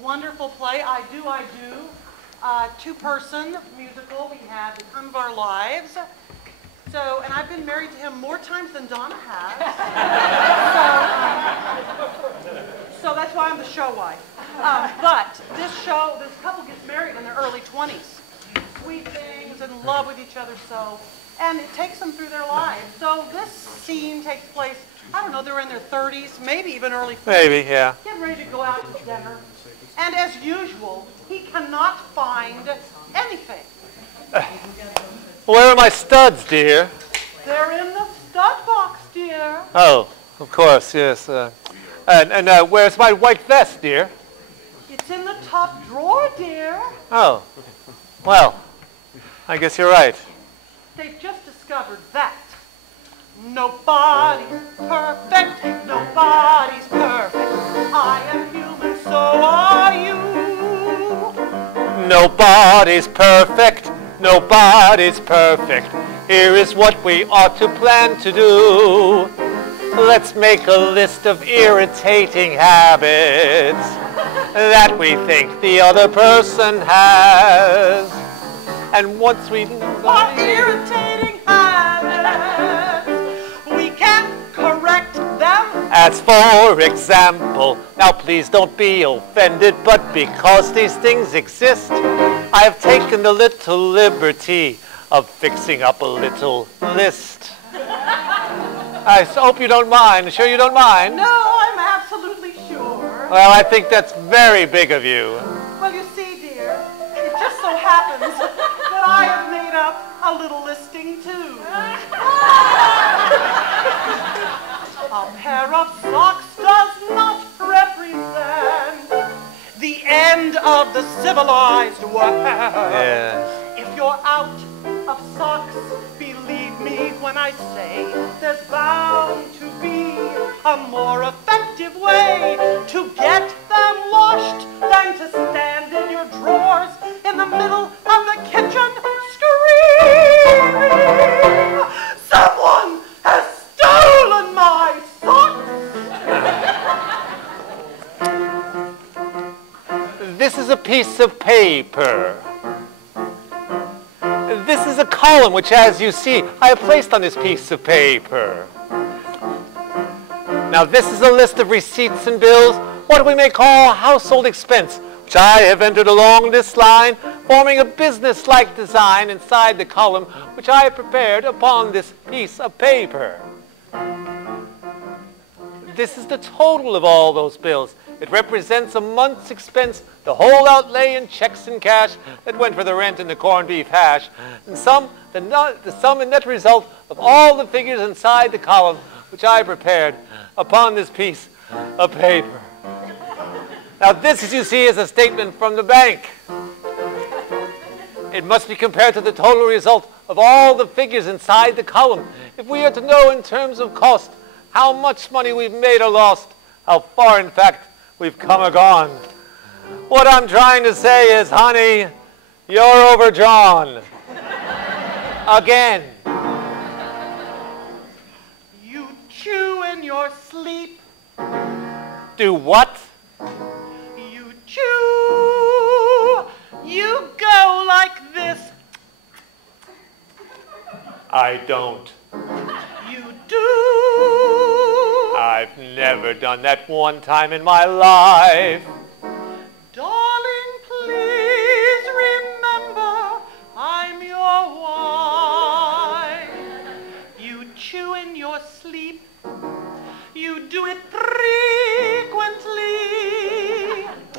wonderful play, I Do, I Do. Two-person musical. We had The Time of Our Lives. So, and I've been married to him more times than Donna has. So that's why I'm the show wife. But this couple gets married in their early 20s. Sweet things, in love with each other, so. And it takes them through their lives. So this scene takes place, I don't know, they're in their 30s, maybe even early 40s. Maybe, yeah. Getting ready to go out to dinner. And as usual, he cannot find anything. Where are my studs, dear? They're in the stud box, dear. Oh, of course, yes. And where's my white vest, dear? It's in the top drawer, dear. Oh, well, I guess you're right. They've just discovered that nobody's perfect, nobody's perfect. I am human, so are you. Nobody's perfect, nobody's perfect. Here is what we ought to plan to do. Let's make a list of irritating habits that we think the other person has. And once we know our irritating habits, we can correct them. As for example, now please don't be offended, but because these things exist, I have taken the little liberty of fixing up a little list. I hope you don't mind. Sure you don't mind? No, I'm absolutely sure. Well, I think that's very big of you. Well, you see, dear, it just so happens that I have made up a little listing, too. A pair of socks does not represent the end of the civilized world. Yes. If you're out of socks, believe me when I say there's bound to be a more effective way to get them washed than to stand in your drawers in the middle of the kitchen screaming, "Someone has stolen my socks!" This is a piece of paper. This is a column which, as you see, I have placed on this piece of paper. Now, this is a list of receipts and bills, what we may call household expense, which I have entered along this line, forming a business-like design inside the column, which I have prepared upon this piece of paper. This is the total of all those bills. It represents a month's expense, the whole outlay in checks and cash that went for the rent and the corned beef hash, and the sum and net result of all the figures inside the column which I prepared upon this piece of paper. Now this, as you see, is a statement from the bank. It must be compared to the total result of all the figures inside the column if we are to know in terms of cost how much money we've made or lost, how far, in fact, we've come or gone. What I'm trying to say is, honey, you're overdrawn. Again. You chew in your sleep. Do what? You chew. You go like this. I don't. You do. I've never done that one time in my life. Darling, please remember I'm your wife. You chew in your sleep. You do it frequently.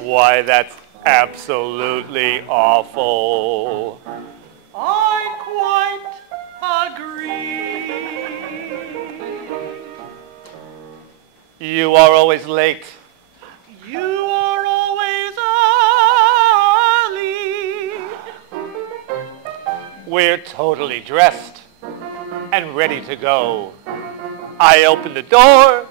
Why, that's absolutely awful. I quite agree. You are always late. You are always early. We're totally dressed and ready to go. I open the door,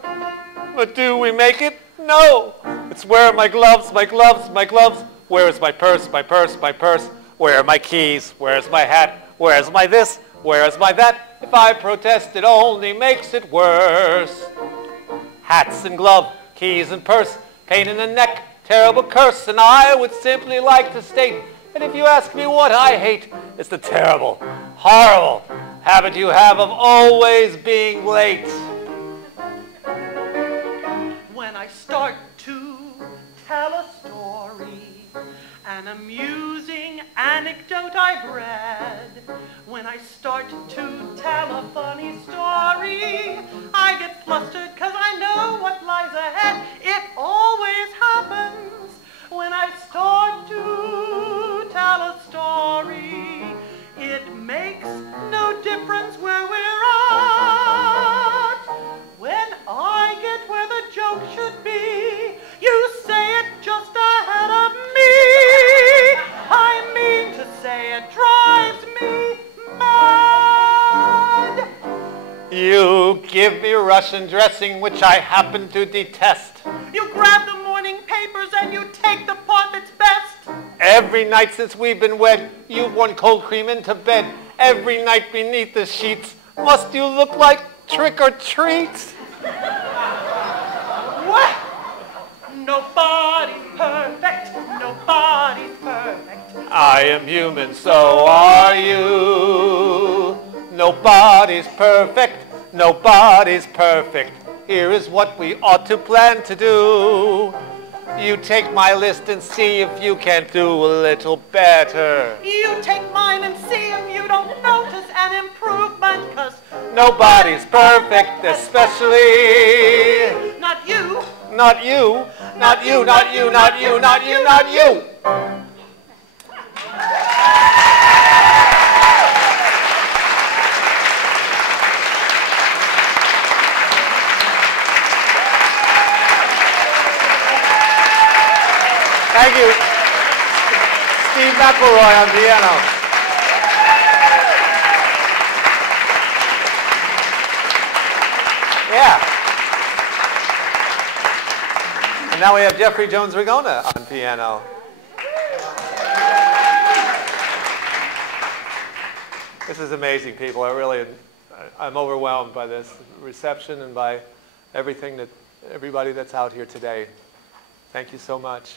but do we make it? No. It's where are my gloves, my gloves, my gloves? Where is my purse, my purse, my purse? Where are my keys? Where's my hat? Where's my this? Where's my that? If I protest, it only makes it worse. Hats and glove, keys and purse, pain in the neck, terrible curse, and I would simply like to state that if you ask me what I hate, it's the terrible, horrible habit you have of always being late. When I start to tell a story, an amusing anecdote I've read, when I start to tell a funny story, I get flustered because I know what lies ahead. It always happens when I start to tell a story. It makes no difference where we're at. When I get where the joke should be, you say it just ahead of me. I mean to say it drives me mad. You give me Russian dressing, which I happen to detest. You grab the morning papers and you take the part that's best. Every night since we've been wed, you've worn cold cream into bed. Every night beneath the sheets, must you look like trick or treat? What? Nobody's perfect. Nobody's perfect. I am human, so are you. Nobody's perfect. Nobody's perfect. Here is what we ought to plan to do. You take my list and see if you can do a little better. You take mine and see if you don't notice an improvement, 'cause nobody's perfect, especially not you. not you, not you, not you, not you, not you, not you. Thank you. Steve McElroy on piano. Yeah. And now we have Jeffrey Jones-Rigona on piano. This is amazing, people. I'm overwhelmed by this reception and by everybody that's out here today. Thank you so much.